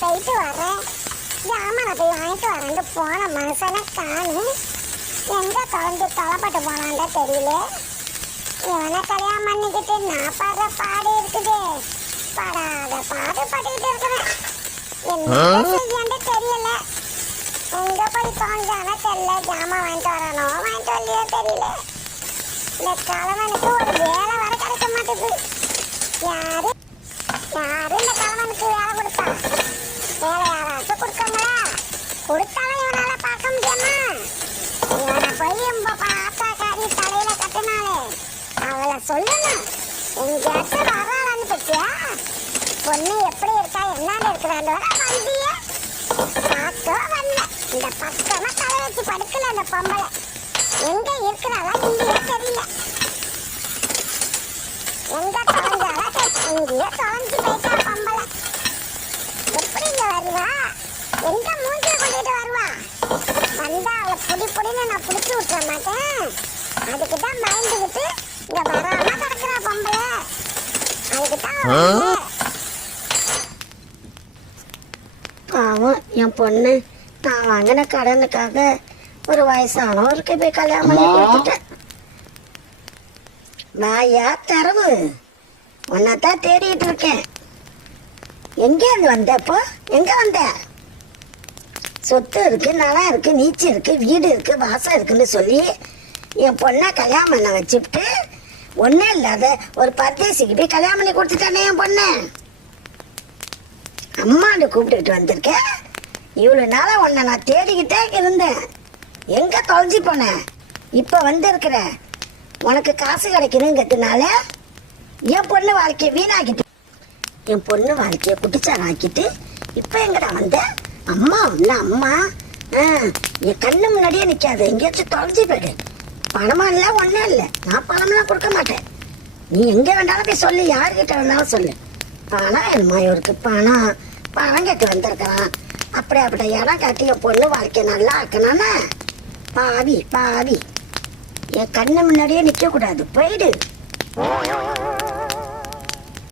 போயிட்டு வரேன், ஜாமான் போய் வாங்கிட்டு வரேன்ட்டு போன மனுஷனை காணு. எங்க தொலைப்பட்டு போனான்டா தெரியல. இவனை கல்யாணம் பண்ணிக்கிட்டு நான் பாடுற பாடு இருக்குது, படாத பாடு பட்டுக்கிட்டு இருக்கிறேன். என்ன செய்யான்னு தெரியல. எங்க போய் தோஞ்சானோ தெரியல. ஜாமான் வாங்கிட்டு வரணும், வாங்கிட்டு வரலையோ தெரியல. இந்த கலவனுக்கு ஒரு வேலை வர கிடைக்க மாட்டேங்குது. யாரு இந்த கலவனுக்கு வேலை கொடுத்தா? வேலை யாராச்சும் கொடுக்காங்களா? கொடுத்தாலும் இவனால பார்க்க முடியாமா? இவனை போய் ஆத்தாக்காரி தலையில கட்டினாலே அவளை சொல்லணும். எங்கேயாச்சும் வராளான்னு பத்தியா? பொண்ணு எப்படி இருக்கா, என்னன்னு இருக்கிறான்னு வந்திய பார்க்க வரல. இந்த பக்கமா தலை வச்சு படுக்கல அந்த பொம்பளை. எங்க இருக்கிறாளா இங்கேயே தெரியல. எங்க தொலைஞ்சாலா இங்கேயே தொலைஞ்சு போயிட்டா பொம்பளை. எப்படி இங்க வருவா? எங்க மூஞ்சில கொண்டுட்டு வருவா? வந்தா அவளை புடின்னு நான் புடிச்சு விட்டுற மாட்டேன். அதுக்குதான் பயந்துகிட்டு இங்க வராம கிடக்குறா பொம்பளை. அதுக்குதான் பாவம் என் பொண்ணு. நான் வாங்கின கடனுக்காக ஒரு வயசானவருக்கு போய் கல்யாணம் பண்ணி கொடுத்துட்டேன். வாயா தரவு, உன்னதான் தேடிட்டு இருக்கேன். எங்கேருந்து வந்தப்போ? எங்க வந்த? சொத்து இருக்கு, நிலம் இருக்கு, நீச்சல் இருக்கு, வீடு இருக்கு, வாசம் இருக்குன்னு சொல்லி என் பொண்ணை கல்யாணம் பண்ண வச்சுட்டு ஒன்றும் இல்லாத ஒரு பரதேசிக்கு போய் கல்யாணம் பண்ணி கொடுத்துட்டானே என் பொண்ணை. அம்மான்னு கூப்பிட்டுக்கிட்டு வந்திருக்கேன். இவ்வளோ நாளாக உன்னை நான் தேடிக்கிட்டே இருந்தேன். எங்கே தொலைஞ்சி போனேன்? இப்போ வந்திருக்கிற உனக்கு காசு கிடைக்கணுங்கிறதுனால என் பொண்ணு வாழ்க்கையை வீணாக்கிட்டு, என் பொண்ணு வாழ்க்கையை குட்டிச்சாரம் ஆக்கிட்டு இப்போ எங்கடா வந்த? அம்மா ஒன்று அம்மா என் கண்ணு முன்னாடியே நிற்காது. எங்கேயாச்சும் தொலைஞ்சி போயிடு. பணமா இல்லை, ஒன்றும் இல்லை. நான் பணம்லாம் கொடுக்க மாட்டேன். நீ எங்கே வேண்டாலும் போய் சொல்லு, யார்கிட்ட வேணாலும் சொல்லு. பணம் வேணுமா இவருக்கு? பணம் கேட்டு வந்திருக்கிறான். அப்படியாப்பட்ட இடம் காட்டி என் பொண்ணு வாழ்க்கையை நல்லா இருக்கணும்னா பாவி என் கண்ணு முன்னாடியே நிற்க கூடாது. போயிடு.